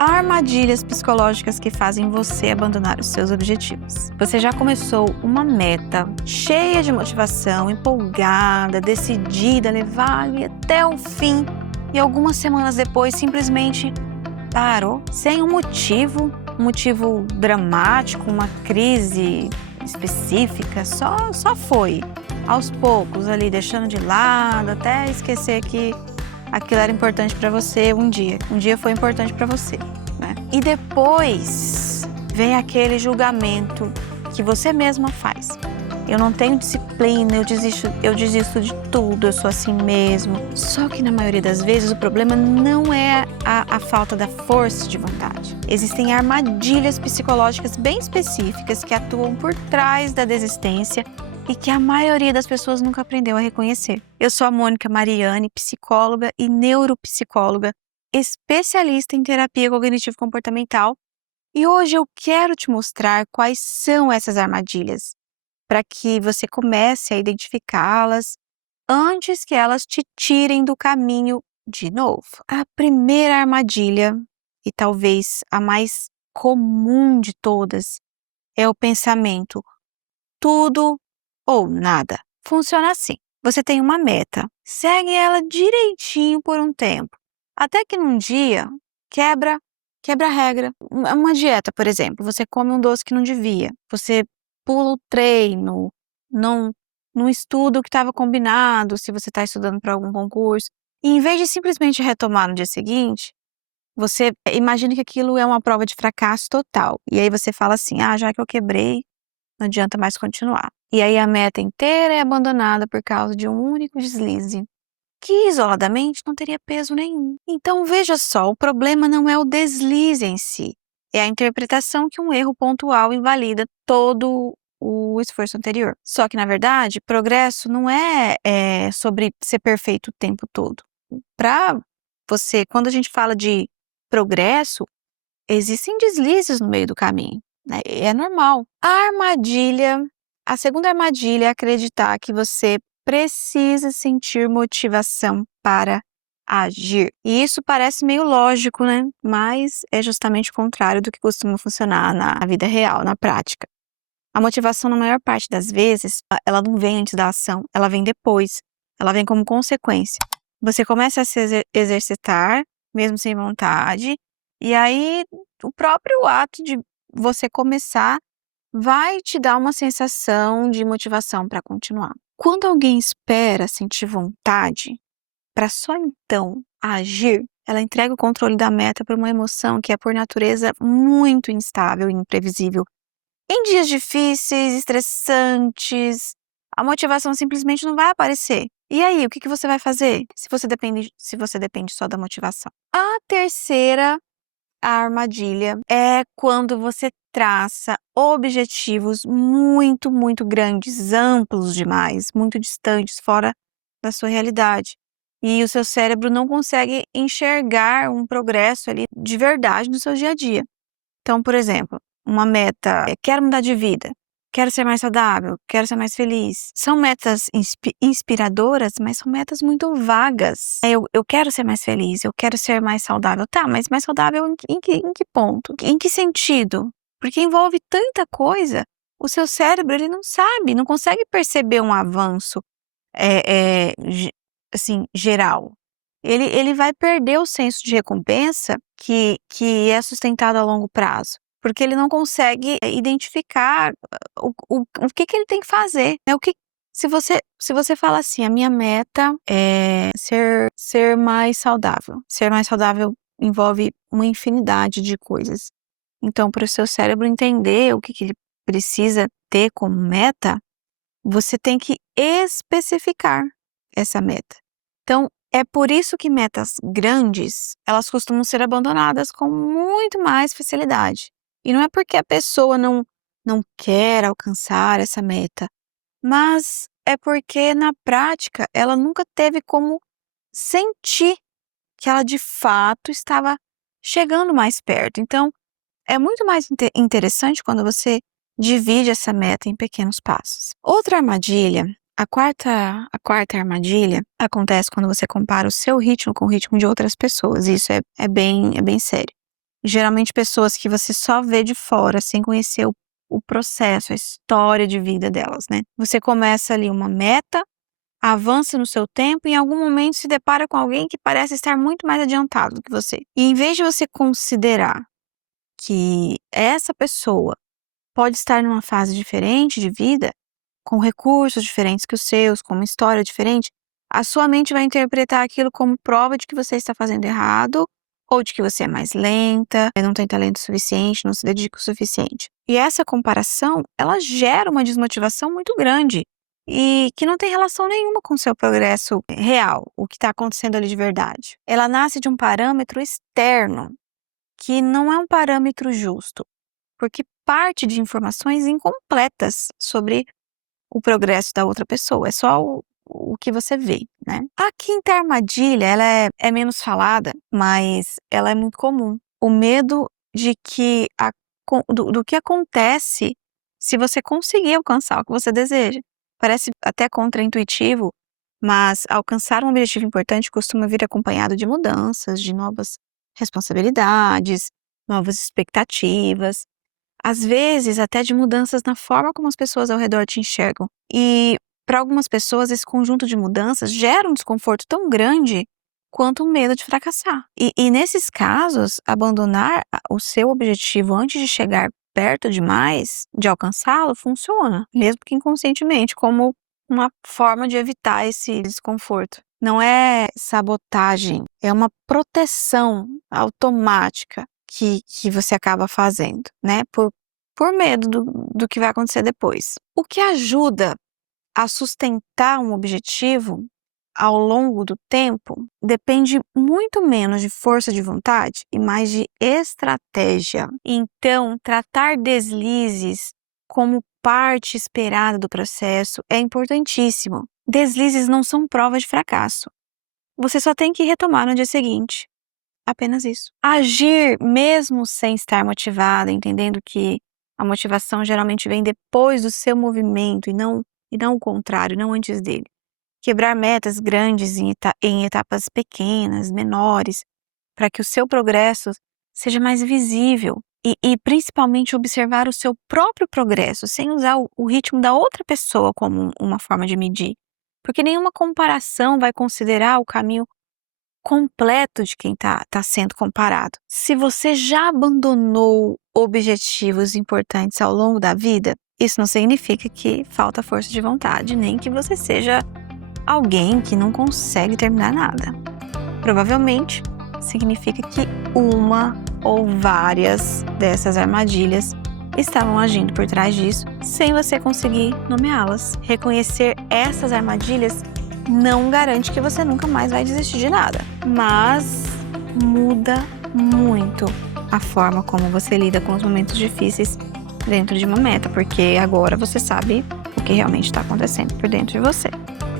Armadilhas psicológicas que fazem você abandonar os seus objetivos. Você já começou uma meta cheia de motivação, empolgada, decidida a levar ali até o fim e algumas semanas depois simplesmente parou sem um motivo dramático, uma crise específica, só foi aos poucos ali deixando de lado até esquecer que aquilo era importante para você um dia foi importante para você, né? E depois vem aquele julgamento que você mesma faz. Eu não tenho disciplina, eu desisto de tudo, eu sou assim mesmo. Só que na maioria das vezes o problema não é a falta da força de vontade. Existem armadilhas psicológicas bem específicas que atuam por trás da desistência e que a maioria das pessoas nunca aprendeu a reconhecer. Eu sou a Mônica Mariani, psicóloga e neuropsicóloga, especialista em terapia cognitivo-comportamental, e hoje eu quero te mostrar quais são essas armadilhas, para que você comece a identificá-las antes que elas te tirem do caminho de novo. A primeira armadilha, e talvez a mais comum de todas, é o pensamento: tudo ou nada. Funciona assim: você tem uma meta, segue ela direitinho por um tempo, até que num dia quebra a regra. Uma dieta, por exemplo, você come um doce que não devia, você pula o treino, não estuda o que estava combinado, se você está estudando para algum concurso, e em vez de simplesmente retomar no dia seguinte, você imagina que aquilo é uma prova de fracasso total. E aí você fala assim: já que eu quebrei, não adianta mais continuar. E aí a meta inteira é abandonada por causa de um único deslize, que isoladamente não teria peso nenhum. Então veja só, o problema não é o deslize em si, é a interpretação que um erro pontual invalida todo o esforço anterior. Só que, na verdade, progresso não é sobre ser perfeito o tempo todo. Para você, quando a gente fala de progresso, existem deslizes no meio do caminho, né? É normal. A segunda armadilha é acreditar que você precisa sentir motivação para agir. E isso parece meio lógico, né? Mas é justamente o contrário do que costuma funcionar na vida real, na prática. A motivação, na maior parte das vezes, ela não vem antes da ação, ela vem depois. Ela vem como consequência. Você começa a se exercitar, mesmo sem vontade, e aí o próprio ato de você começar vai te dar uma sensação de motivação para continuar. Quando alguém espera sentir vontade para só então agir, ela entrega o controle da meta para uma emoção que é por natureza muito instável e imprevisível. Em dias difíceis, estressantes, a motivação simplesmente não vai aparecer. E aí, o que você vai fazer se você depende só da motivação? A terceira armadilha é quando você traça objetivos muito, muito grandes, amplos demais, muito distantes, fora da sua realidade. E o seu cérebro não consegue enxergar um progresso ali de verdade no seu dia a dia. Então, por exemplo, uma meta, quero mudar de vida, quero ser mais saudável, quero ser mais feliz. São metas inspiradoras, mas são metas muito vagas. Eu quero ser mais feliz, eu quero ser mais saudável. Tá, mas mais saudável em que ponto? Em que sentido? Porque envolve tanta coisa, o seu cérebro ele não sabe, não consegue perceber um avanço assim, geral. Ele vai perder o senso de recompensa que é sustentado a longo prazo, porque ele não consegue identificar o que ele tem que fazer, né? Se você fala assim: a minha meta é ser mais saudável. Ser mais saudável envolve uma infinidade de coisas. Então, para o seu cérebro entender o que ele precisa ter como meta, você tem que especificar essa meta. Então, é por isso que metas grandes, elas costumam ser abandonadas com muito mais facilidade. E não é porque a pessoa não quer alcançar essa meta, mas é porque na prática ela nunca teve como sentir que ela de fato estava chegando mais perto. Então, é muito mais interessante quando você divide essa meta em pequenos passos. Outra armadilha, a quarta armadilha, acontece quando você compara o seu ritmo com o ritmo de outras pessoas. Isso é bem sério. Geralmente pessoas que você só vê de fora, sem conhecer o processo, a história de vida delas, né? Você começa ali uma meta, avança no seu tempo e em algum momento se depara com alguém que parece estar muito mais adiantado do que você. E em vez de você considerar que essa pessoa pode estar numa fase diferente de vida, com recursos diferentes que os seus, com uma história diferente, a sua mente vai interpretar aquilo como prova de que você está fazendo errado ou de que você é mais lenta, não tem talento suficiente, não se dedica o suficiente. E essa comparação, ela gera uma desmotivação muito grande e que não tem relação nenhuma com o seu progresso real, o que está acontecendo ali de verdade. Ela nasce de um parâmetro externo, que não é um parâmetro justo, porque parte de informações incompletas sobre o progresso da outra pessoa, é só o que você vê, né? A quinta armadilha, ela é menos falada, mas ela é muito comum. O medo de que do que acontece se você conseguir alcançar o que você deseja. Parece até contraintuitivo, mas alcançar um objetivo importante costuma vir acompanhado de mudanças, de novas responsabilidades, novas expectativas. Às vezes, até de mudanças na forma como as pessoas ao redor te enxergam. E para algumas pessoas, esse conjunto de mudanças gera um desconforto tão grande quanto o medo de fracassar. E nesses casos, abandonar o seu objetivo antes de chegar perto demais de alcançá-lo funciona, mesmo que inconscientemente, como uma forma de evitar esse desconforto. Não é sabotagem, é uma proteção automática que você acaba fazendo, né? Por medo do que vai acontecer depois. O que ajuda a sustentar um objetivo ao longo do tempo depende muito menos de força de vontade e mais de estratégia. Então, tratar deslizes como parte esperada do processo é importantíssimo. Deslizes não são prova de fracasso. Você só tem que retomar no dia seguinte. Apenas isso. Agir mesmo sem estar motivada, entendendo que a motivação geralmente vem depois do seu movimento e não o contrário, não antes dele. Quebrar metas grandes em etapas pequenas, menores, para que o seu progresso seja mais visível e principalmente observar o seu próprio progresso, sem usar o ritmo da outra pessoa como uma forma de medir. Porque nenhuma comparação vai considerar o caminho completo de quem tá sendo comparado. Se você já abandonou objetivos importantes ao longo da vida, isso não significa que falta força de vontade, nem que você seja alguém que não consegue terminar nada. Provavelmente significa que uma ou várias dessas armadilhas estavam agindo por trás disso, sem você conseguir nomeá-las. Reconhecer essas armadilhas não garante que você nunca mais vai desistir de nada, mas muda muito a forma como você lida com os momentos difíceis dentro de uma meta, porque agora você sabe o que realmente está acontecendo por dentro de você,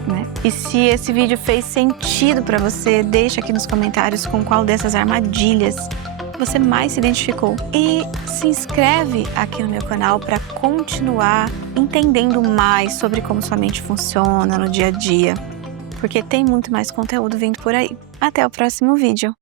né? E se esse vídeo fez sentido para você, deixa aqui nos comentários com qual dessas armadilhas você mais se identificou. E se inscreve aqui no meu canal para continuar entendendo mais sobre como sua mente funciona no dia a dia, porque tem muito mais conteúdo vindo por aí. Até o próximo vídeo!